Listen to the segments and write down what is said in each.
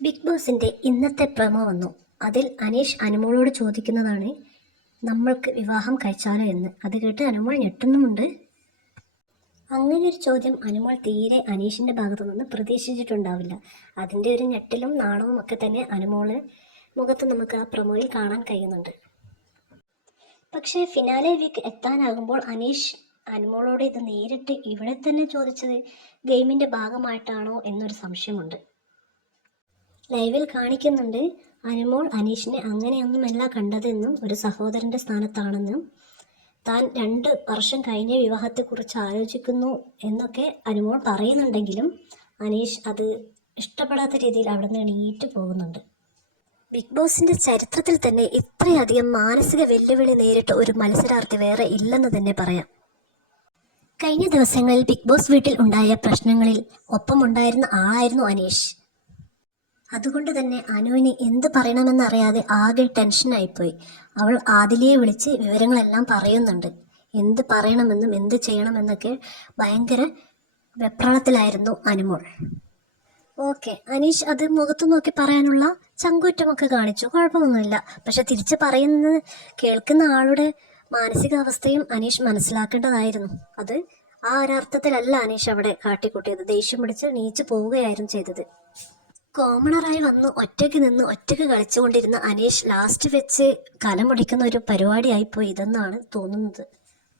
Big ബോസിന്റെ ഇന്നത്തെ promo വന്നു. അതിൽ അനീഷ് അനുമോളോട് ചോദിക്കുന്നതാണ് നമ്മൾക്ക് വിവാഹം കഴിച്ചാലോ എന്ന്. അത് കേട്ട് അനുമോൾ ഞെട്ടുന്നുമുണ്ട്. അങ്ങനെ ഒരു ചോദ്യം അനുമോൾ തീരെ അനീഷിന്റെ ഭാഗത്തു നിന്ന് പ്രതീക്ഷിച്ചിട്ടുണ്ടാവില്ല. അതിൻ്റെ ഒരു ഞെട്ടലും നാണവും ഒക്കെ തന്നെ അനുമോള് മുഖത്ത് നമുക്ക് ആ പ്രമോയിൽ കാണാൻ കഴിയുന്നുണ്ട്. പക്ഷേ ഫിനാലെ വീക്ക് എത്താനാകുമ്പോൾ അനീഷ് അനുമോളോട് ഇത് നേരിട്ട് ഇവിടെ തന്നെ ചോദിച്ചത് ഗെയിമിന്റെ ഭാഗമായിട്ടാണോ എന്നൊരു സംശയമുണ്ട്. ലൈവിൽ കാണിക്കുന്നുണ്ട് അനുമോൾ അനീഷിനെ അങ്ങനെയൊന്നുമല്ല കണ്ടതെന്നും ഒരു സഹോദരന്റെ സ്ഥാനത്താണെന്നും താൻ 2 വർഷം കഴിഞ്ഞ വിവാഹത്തെക്കുറിച്ച് ആലോചിക്കുന്നു എന്നൊക്കെ അനുമോൾ പറയുന്നുണ്ടെങ്കിലും അനീഷ് അത് ഇഷ്ടപ്പെടാത്ത രീതിയിൽ അവിടെ നിന്ന് എണീറ്റ് പോകുന്നുണ്ട്. ബിഗ് ബോസിന്റെ ചരിത്രത്തിൽ തന്നെ ഇത്രയധികം മാനസിക വെല്ലുവിളി നേരിട്ട ഒരു മത്സരാർത്ഥി വേറെ ഇല്ലെന്ന് തന്നെ പറയാം. കഴിഞ്ഞ ദിവസങ്ങളിൽ ബിഗ് ബോസ് വീട്ടിൽ ഉണ്ടായ പ്രശ്നങ്ങളിൽ ഒപ്പമുണ്ടായിരുന്ന ആളായിരുന്നു അനീഷ്. അതുകൊണ്ട് തന്നെ അനുവിന് എന്ത് പറയണമെന്നറിയാതെ ആകെ ടെൻഷനായിപ്പോയി. അവൾ ആദിലയെ വിളിച്ച് വിവരങ്ങളെല്ലാം പറയുന്നുണ്ട്. എന്ത് പറയണമെന്നും എന്ത് ചെയ്യണമെന്നൊക്കെ ഭയങ്കര വെപ്രാളത്തിലായിരുന്നു അനുമോൾ. ഓക്കെ, അനീഷ് അത് മുഖത്തു നോക്കി പറയാനുള്ള ചങ്കൂറ്റമൊക്കെ കാണിച്ചു, കുഴപ്പമൊന്നുമില്ല. പക്ഷെ തിരിച്ച് പറയുന്നത് കേൾക്കുന്ന ആളുടെ മാനസികാവസ്ഥയും അനീഷ് മനസ്സിലാക്കേണ്ടതായിരുന്നു. അത് ആ ഒരർത്ഥത്തിലല്ല അനീഷ് അവിടെ കാട്ടിക്കൂട്ടിയത്. ദേഷ്യം പിടിച്ച് നീച്ചു പോവുകയായിരുന്നു ചെയ്തത്. കോമണറായി വന്ന് ഒറ്റയ്ക്ക് നിന്ന് ഒറ്റയ്ക്ക് കളിച്ചുകൊണ്ടിരുന്ന അനീഷ് ലാസ്റ്റ് വെച്ച് കലമുടിക്കുന്ന ഒരു പരിപാടിയായിപ്പോയി ഇതെന്നാണ് തോന്നുന്നത്.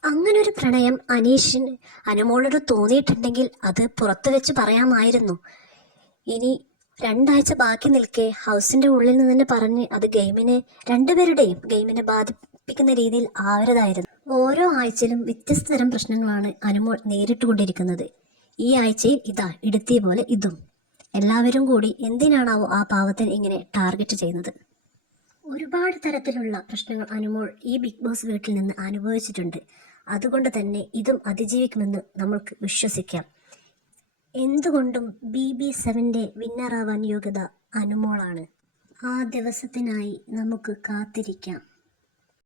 അങ്ങനൊരു പ്രണയം അനീഷിന് അനുമോളോട് തോന്നിയിട്ടുണ്ടെങ്കിൽ അത് പുറത്തു വെച്ച് പറയാമായിരുന്നു. ഇനി 2 ആഴ്ച ബാക്കി നിൽക്കെ ഹൗസിന്റെ ഉള്ളിൽ നിന്ന് തന്നെ പറഞ്ഞ് അത് രണ്ടുപേരുടെയും ഗെയിമിനെ ബാധിപ്പിക്കുന്ന രീതിയിൽ ആവരുതായിരുന്നു. ഓരോ ആഴ്ചയിലും വ്യത്യസ്ത തരം പ്രശ്നങ്ങളാണ് അനുമോൾ നേരിട്ടുകൊണ്ടിരിക്കുന്നത്. ഈ ആഴ്ചയിൽ ഇതാ ഇടുത്തിയ പോലെ ഇതും. എല്ലാവരും കൂടി എന്തിനാണാവോ ആ പാവത്തിന് ഇങ്ങനെ ടാർഗറ്റ് ചെയ്യുന്നത്? ഒരുപാട് തരത്തിലുള്ള പ്രശ്നങ്ങൾ അനുമോൾ ഈ ബിഗ് ബോസ് വീട്ടിൽ നിന്ന് അനുഭവിച്ചിട്ടുണ്ട്. അതുകൊണ്ട് തന്നെ ഇതും അതിജീവിക്കുമെന്ന് നമ്മൾക്ക് വിശ്വസിക്കാം. എന്തുകൊണ്ടും BB7ന്റെ വിന്നറാവാൻ യോഗ്യത അനുമോളാണ്. ആ ദിവസത്തിനായി നമുക്ക് കാത്തിരിക്കാം.